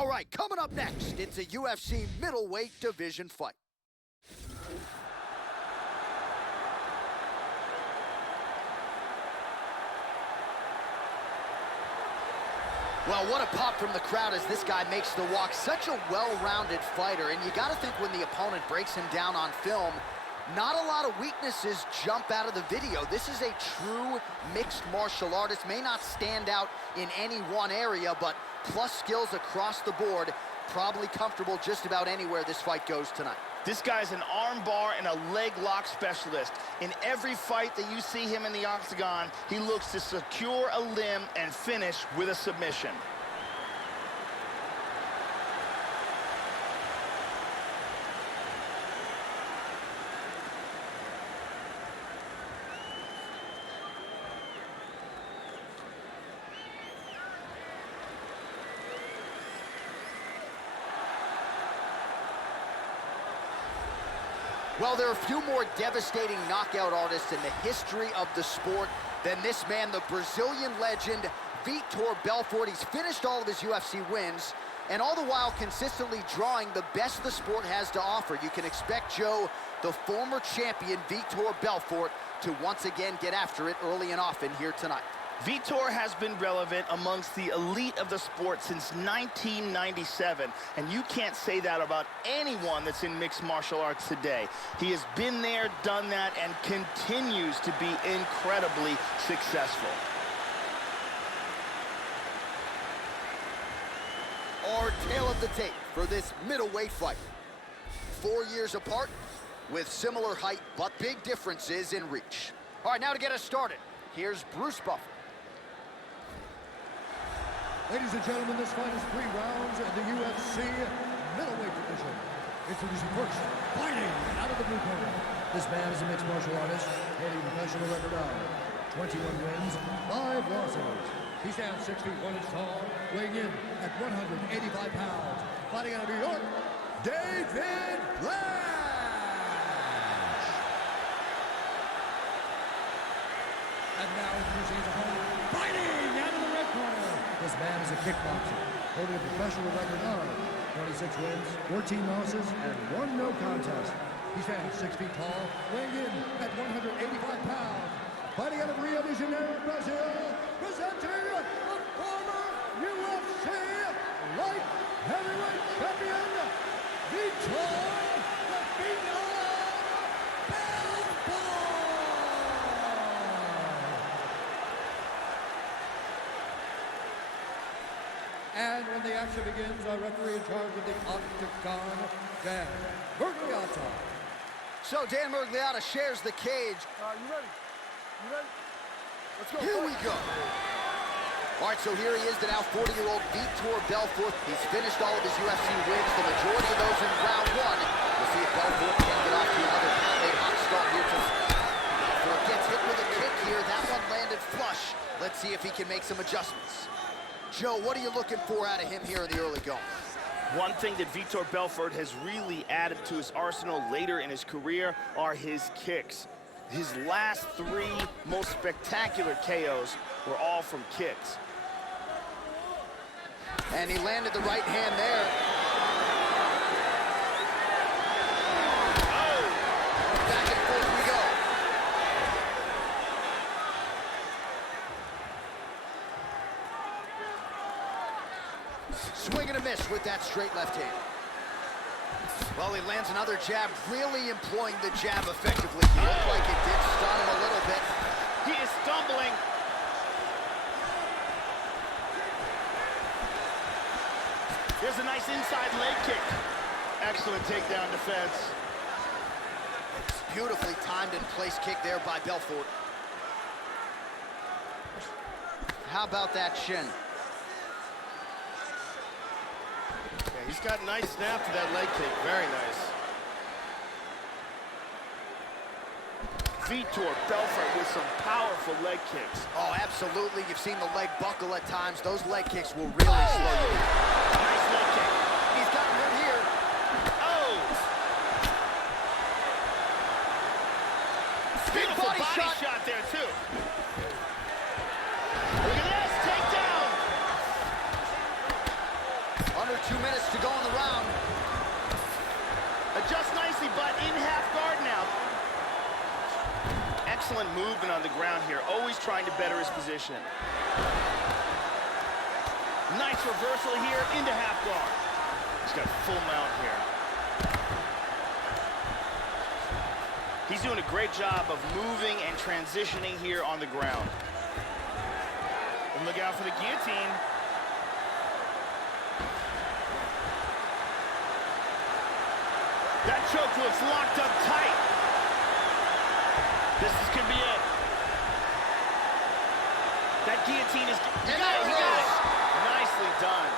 All right, coming up next, it's a UFC middleweight division fight. Well, what a pop from the crowd as this guy makes the walk. Such a well-rounded fighter, and you got to think when the opponent breaks him down on film, not a lot of weaknesses jump out of the video. This is a true mixed martial artist. May not stand out in any one area, but plus skills across the board. Probably comfortable just about anywhere this fight goes tonight. This guy's an arm bar and a leg lock specialist. In every fight that you see him in the octagon, he looks to secure a limb and finish with a submission. Well, there are a few more devastating knockout artists in the history of the sport than this man, the Brazilian legend, Vitor Belfort. He's finished all of his UFC wins, and all the while consistently drawing the best the sport has to offer. You can expect, Joe, the former champion, Vitor Belfort, to once again get after it early and often here tonight. Vitor has been relevant amongst the elite of the sport since 1997, and you can't say that about anyone that's in mixed martial arts today. He has been there, done that, and continues to be incredibly successful. Our tale of the tape for this middleweight fight. 4 years apart, with similar height, but big differences in reach. All right, now to get us started, here's Bruce Buffer. Ladies and gentlemen, this fight is 3 rounds in the UFC middleweight division. Introducing first, fighting out of the blue corner. This man is a mixed martial artist, holding a professional record of 21 wins, 5 losses. He stands 6 feet 1 inch tall, weighing in at 185 pounds. Fighting out of New York, David Lash. And now introducing his opponent, fighting out of the red corner. This man is a kickboxer, holding a professional record of 26 wins, 14 losses, and 1 no contest. He stands 6 feet tall, weighing in at 185 pounds. Fighting out of Rio de Janeiro, Brazil, presenting the former UFC light heavyweight champion, Vitor Belfort. And when the action begins, our referee in charge of the octagon, Dan Murgliata. So Dan Murgliata shares the cage. You ready? You ready? Let's go. Here we go. All right, so here he is, the now 40-year-old Vitor Belfort. He's finished all of his UFC wins, the majority of those in round 1. We'll see if Belfort can get off to another pound-made hot start here tonight. Belfort gets hit with a kick here. That one landed flush. Let's see if he can make some adjustments. Joe, what are you looking for out of him here in the early going? One thing that Vitor Belfort has really added to his arsenal later in his career are his kicks. His last 3 most spectacular KOs were all from kicks. And he landed the right hand there. Oh! Back and forth we go. Swing and a miss with that straight left hand. Well, he lands another jab, really employing the jab effectively. He looked like it did stun him a little bit. He is stumbling. There's a nice inside leg kick. Excellent takedown defense. Beautifully timed and placed kick there by Belfort. How about that shin? Yeah, he's got a nice snap to that leg kick. Very nice. Vitor Belfort with some powerful leg kicks. Oh, absolutely. You've seen the leg buckle at times. Those leg kicks will really slow you down. Nice leg kick. He's got him here. Oh! Big body shot there, too. Look at this, takedown! Under 2 minutes to go in the round. Adjusts nicely, but in half guard now. Excellent movement on the ground here, always trying to better his position. Nice reversal here into half guard. He's got full mount here. He's doing a great job of moving and transitioning here on the ground. And look out for the guillotine. That choke looks locked up tight. Could be it. That guillotine is... He got it, he got it. Nicely done.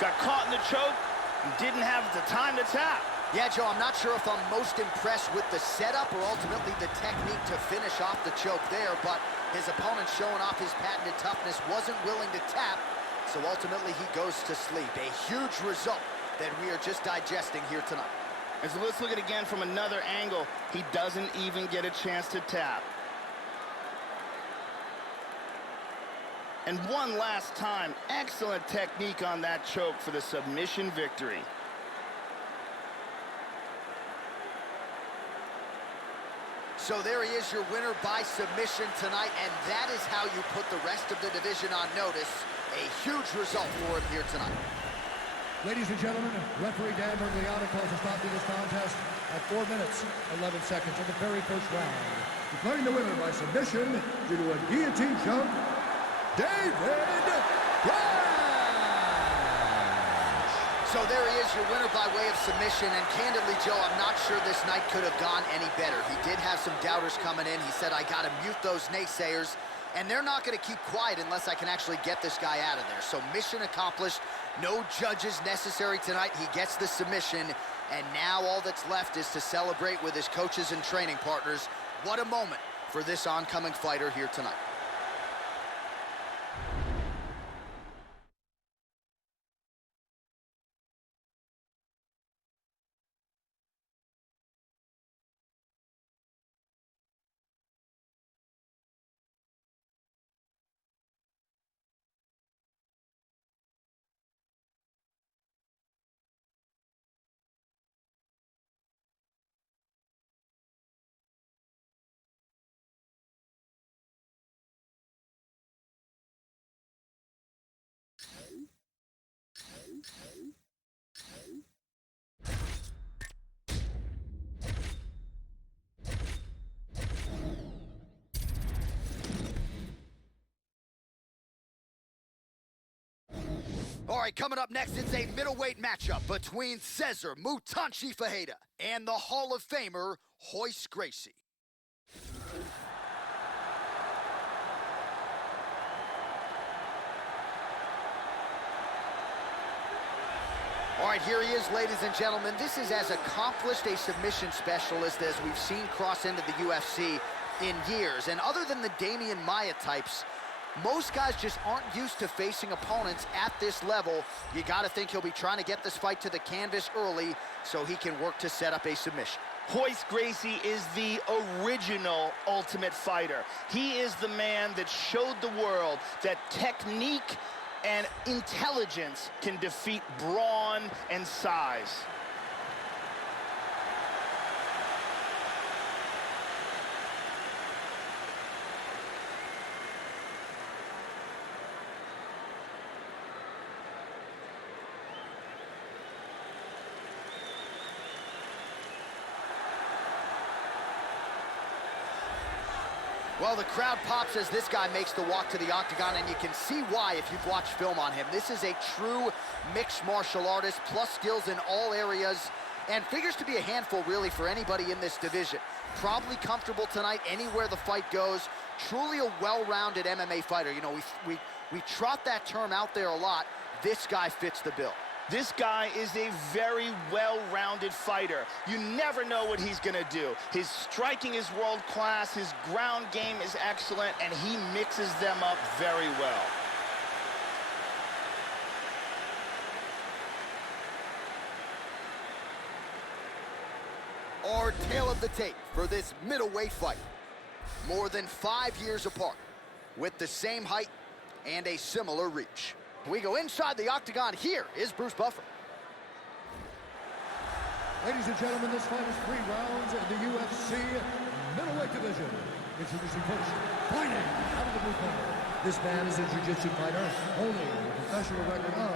Got caught in the choke and didn't have the time to tap. Yeah, Joe, I'm not sure if I'm most impressed with the setup or ultimately the technique to finish off the choke there, but his opponent showing off his patented toughness wasn't willing to tap, so ultimately he goes to sleep. A huge result that we are just digesting here tonight. And so let's look at it again from another angle. He doesn't even get a chance to tap. And one last time, excellent technique on that choke for the submission victory. So there he is, your winner by submission tonight, and that is how you put the rest of the division on notice. A huge result for him here tonight. Ladies and gentlemen, referee Dan Bergliano calls a stop to this contest at 4 minutes, 11 seconds of the very first round. Declaring the winner by submission due to a guillotine choke, David Branch! So there he is, your winner by way of submission, and candidly, Joe, I'm not sure this night could have gone any better. He did have some doubters coming in. He said, I gotta mute those naysayers, and they're not gonna keep quiet unless I can actually get this guy out of there. So mission accomplished. No judges necessary tonight. He gets the submission, and now all that's left is to celebrate with his coaches and training partners. What a moment for this oncoming fighter here tonight. All right, coming up next, it's a middleweight matchup between Cesar Mutanchi Fajeda and the Hall of Famer, Royce Gracie. All right, here he is, ladies and gentlemen. This is as accomplished a submission specialist as we've seen cross into the UFC in years. And other than the Damian Maia types, most guys just aren't used to facing opponents at this level. You got to think he'll be trying to get this fight to the canvas early so he can work to set up a submission. Royce Gracie is the original Ultimate Fighter. He is the man that showed the world that technique and intelligence can defeat brawn and size. Well, the crowd pops as this guy makes the walk to the octagon, and you can see why if you've watched film on him. This is a true mixed martial artist, plus skills in all areas, and figures to be a handful, really, for anybody in this division. Probably comfortable tonight anywhere the fight goes. Truly a well-rounded MMA fighter. You know, we trot that term out there a lot. This guy fits the bill. This guy is a very well-rounded fighter. You never know what he's gonna do. His striking is world-class, his ground game is excellent, and he mixes them up very well. Our tale of the tape for this middleweight fight. More than 5 years apart. with the same height and a similar reach. We go inside the octagon. Here is Bruce Buffer. Ladies and gentlemen, this fight is 3 rounds in the UFC middleweight division. Introducing first, fighting out of the blue corner. This man is a jiu-jitsu fighter, holding a professional record of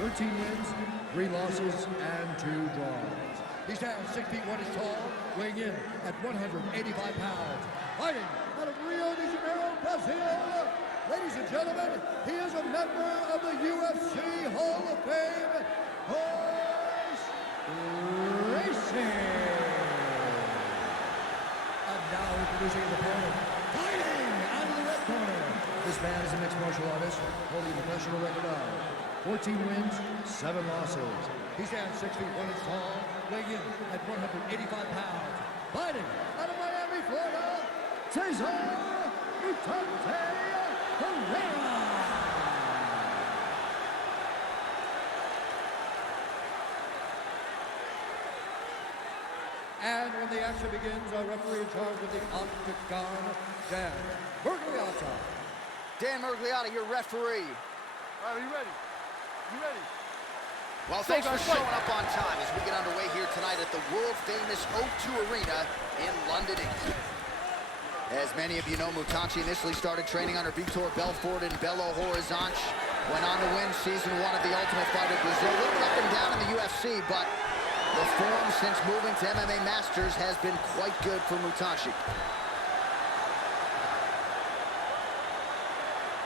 13 wins, 3 losses, and 2 draws. He stands 6 feet 1 inch tall, weighing in at 185 pounds. Fighting out of Rio de Janeiro, Brazil. Ladies and gentlemen, he is a member of the UFC Hall of Fame, horse racing. And now introducing his opponent, fighting out of the red corner. This man is a mixed martial artist, holding a professional record of 14 wins, 7 losses. He stands 6 feet 1 inch tall, weighing in at 185 pounds. Fighting out of Miami, Florida, Cesar Herrera. And when the action begins, our referee in charge of the octagon, Dan Mergliotta. Dan Mergliotta, your referee. All right, are you ready? You ready? Well, thanks for showing up on time as we get underway here tonight at the world-famous O2 Arena in London, England. As many of you know, Mutanchi initially started training under Vitor Belfort and Belo Horizonte. Went on to win Season 1 of the Ultimate Fighter Brazil. A little bit up and down in the UFC, but the form since moving to MMA Masters has been quite good for Mutanchi.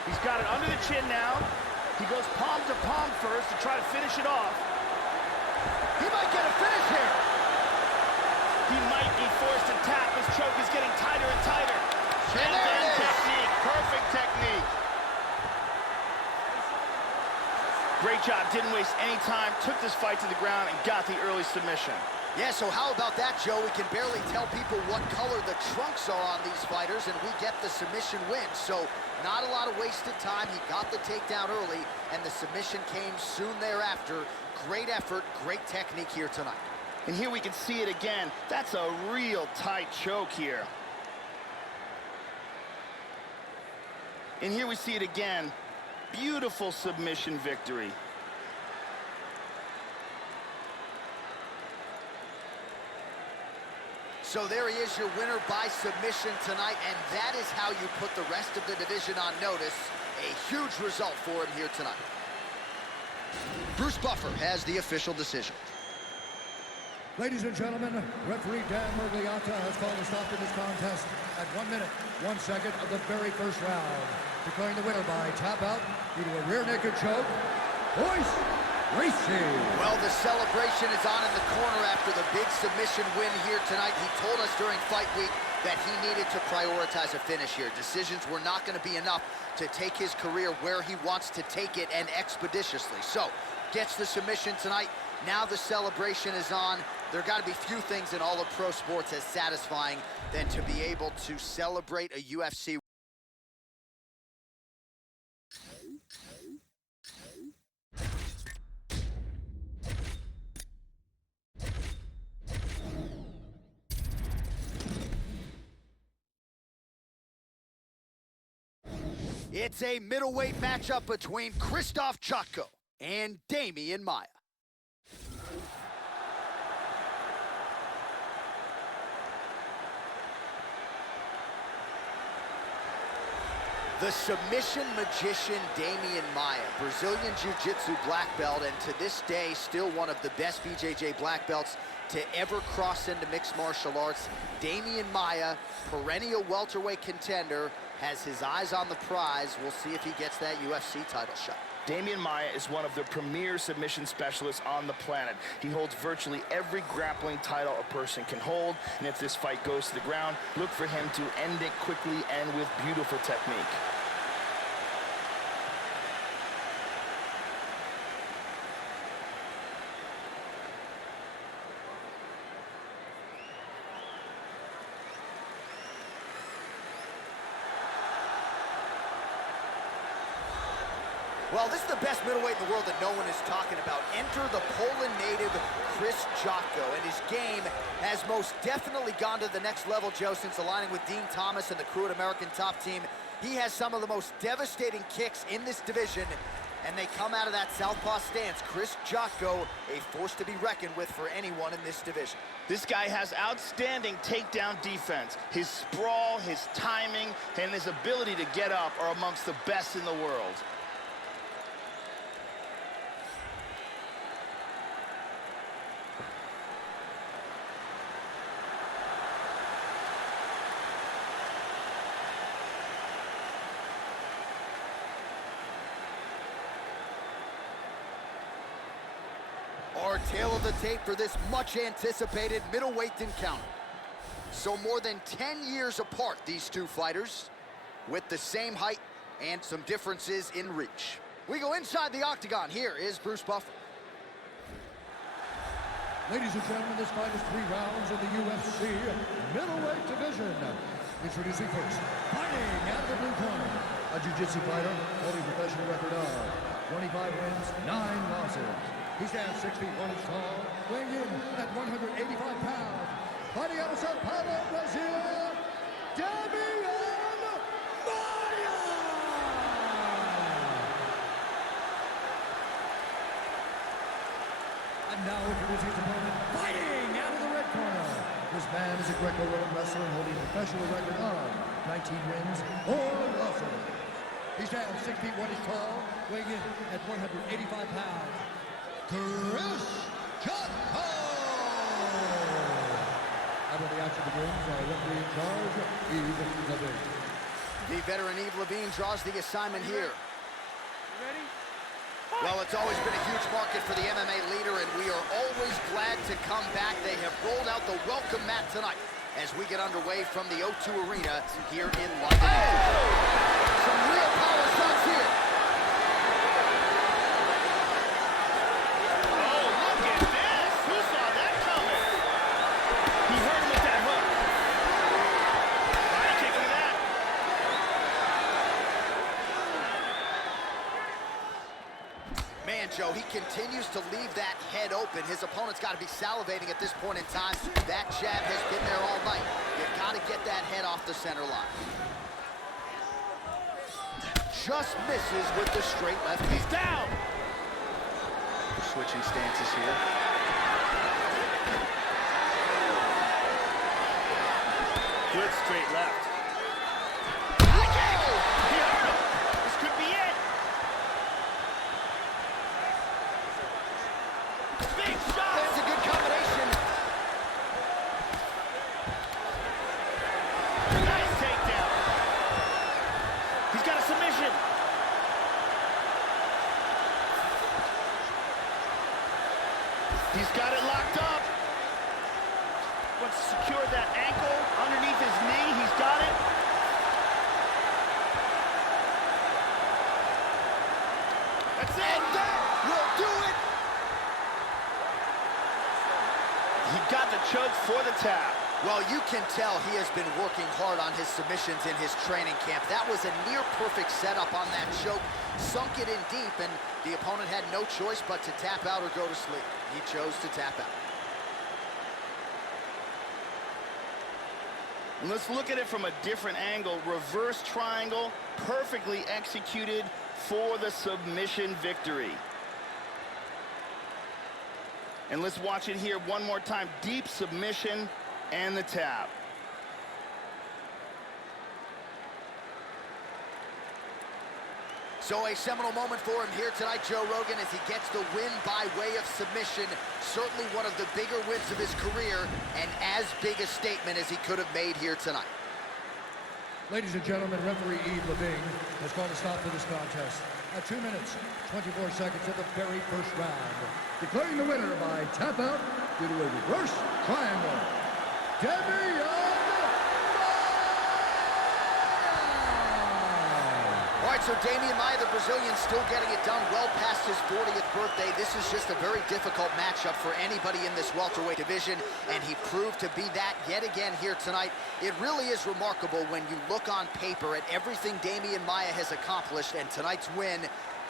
He's got it under the chin now. He goes palm to palm first to try to finish it off. He might get a finish here. He might be forced to tap. His choke is getting tighter and tighter. And there it is. Technique, perfect technique. Great job, didn't waste any time, took this fight to the ground and got the early submission. Yeah, so how about that, Joe? We can barely tell people what color the trunks are on these fighters, and we get the submission win. So not a lot of wasted time. He got the takedown early, and the submission came soon thereafter. Great effort, great technique here tonight. And here we can see it again. That's a real tight choke here. And here we see it again. Beautiful submission victory. So there he is, your winner by submission tonight, and that is how you put the rest of the division on notice. A huge result for him here tonight. Bruce Buffer has the official decision. Ladies and gentlemen, referee Dan Mergliotta has called a stop to this contest at 1 minute, 1 second of the very first round, declaring the winner by tap out due to a rear naked choke, Royce Racing. Well, the celebration is on in the corner after the big submission win here tonight. He told us during fight week that he needed to prioritize a finish here. Decisions were not going to be enough to take his career where he wants to take it, and expeditiously. So, gets the submission tonight. Now the celebration is on. There got to be few things in all of pro sports as satisfying than to be able to celebrate a UFC. It's a middleweight matchup between Krzysztof Chatko and Damian Maia. The submission magician Damian Maia, Brazilian Jiu-Jitsu black belt, and to this day still one of the best BJJ black belts to ever cross into mixed martial arts. Damian Maia, perennial welterweight contender, has his eyes on the prize. We'll see if he gets that UFC title shot. Damian Maia is one of the premier submission specialists on the planet. He holds virtually every grappling title a person can hold, and if this fight goes to the ground, look for him to end it quickly and with beautiful technique. Well, this is the best middleweight in the world that no one is talking about. Enter the Poland native Chris Chatko, and his game has most definitely gone to the next level, Joe, since aligning with Dean Thomas and the crew at American Top Team. He has some of the most devastating kicks in this division, and they come out of that southpaw stance. Chris Jocko, a force to be reckoned with for anyone in this division. This guy has outstanding takedown defense. His sprawl, his timing, and his ability to get up are amongst the best in the world. Our tail of the tape for this much-anticipated middleweight encounter. So more than 10 years apart, these two fighters, with the same height and some differences in reach. We go inside the octagon. Here is Bruce Buffer. Ladies and gentlemen, this fight is 3 rounds in the UFC middleweight division. Introducing first, fighting out of the blue corner, a jiu-jitsu fighter holding a professional record of 25 wins, 9 losses. He stands 6 feet 1 inch tall, weighing in at 185 pounds. Fighting out of Sao Paulo, Brazil, Damian Maia! And now introducing his opponent, fighting out of the red corner. This man is a Greco-Roman wrestler holding a professional record of 19 wins, 4 losses. He stands 6 feet 1 inch tall, weighing in at 185 pounds. Chris Jocko! And when the action begins, our referee in charge, Yves Levine. The veteran Yves Levine draws the assignment here. You ready? Well, it's always been a huge market for the MMA leader, and we are always glad to come back. They have rolled out the welcome mat tonight as we get underway from the O2 Arena here in London. Some real power shots here. Joe, he continues to leave that head open. His opponent's got to be salivating at this point in time. That jab has been there all night. You've got to get that head off the center line. Just misses with the straight left. He's down. Switching stances here. Good straight left. He's got it locked up. Wants to secure that ankle underneath his knee. He's got it. That's it. And that will do it. He got the choke for the tap. Well, you can tell he has been working hard on his submissions in his training camp. That was a near-perfect setup on that choke. Sunk it in deep, and the opponent had no choice but to tap out or go to sleep. He chose to tap out. And let's look at it from a different angle. Reverse triangle, perfectly executed for the submission victory. And let's watch it here one more time. Deep submission and the tap. So a seminal moment for him here tonight, Joe Rogan, as he gets the win by way of submission. Certainly one of the bigger wins of his career, and as big a statement as he could have made here tonight. Ladies and gentlemen, referee Yves Levine has called a stop to this contest at 2 minutes, 24 seconds of the very first round, declaring the winner by tap out due to a reverse triangle, Damian Maia! All right, so Damian Maia, the Brazilian, still getting it done well past his 40th birthday. This is just a very difficult matchup for anybody in this welterweight division, and he proved to be that yet again here tonight. It really is remarkable when you look on paper at everything Damian Maia has accomplished, and tonight's win,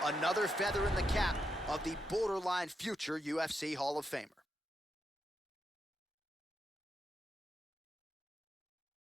another feather in the cap of the borderline future UFC Hall of Famer.